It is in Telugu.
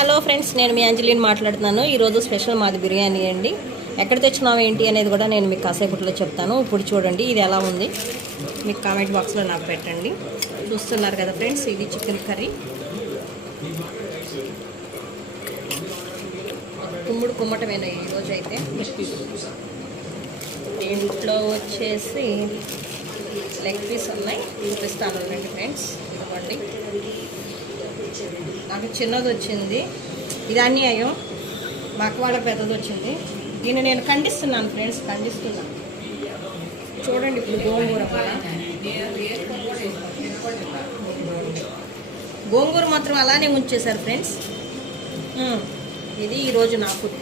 హలో ఫ్రెండ్స్, నేను మీ అంజలిని మాట్లాడుతున్నాను. ఈరోజు స్పెషల్ మాది బిర్యానీ అండి. ఎక్కడ తెచ్చినావు ఏంటి అనేది కూడా నేను మీకు కాసేపట్లో చెప్తాను. ఇప్పుడు చూడండి ఇది ఎలా ఉంది, మీకు కామెంట్ బాక్స్లో నాకు పెట్టండి. చూస్తున్నారు కదా ఫ్రెండ్స్, ఇది చికెన్ కర్రీ. కుమ్ముడు కుమ్మటమేనా ఈరోజు అయితే. దీంట్లో వచ్చేసి లెగ్ పీస్ ఉన్నాయి, చూపిస్తాను రండి ఫ్రెండ్స్. ఇవ్వండి, నాకు చిన్నది వచ్చింది, ఇది అన్యాయం. మా అక్క వాళ్ళ పెద్దది వచ్చింది. దీన్ని నేను ఖండిస్తున్నాను ఫ్రెండ్స్, ఖండిస్తున్నాను. చూడండి ఇప్పుడు గోంగూర మాత్రం అలానే ఉంచేశారు ఫ్రెండ్స్. ఇది ఈరోజు నా ఫుడ్.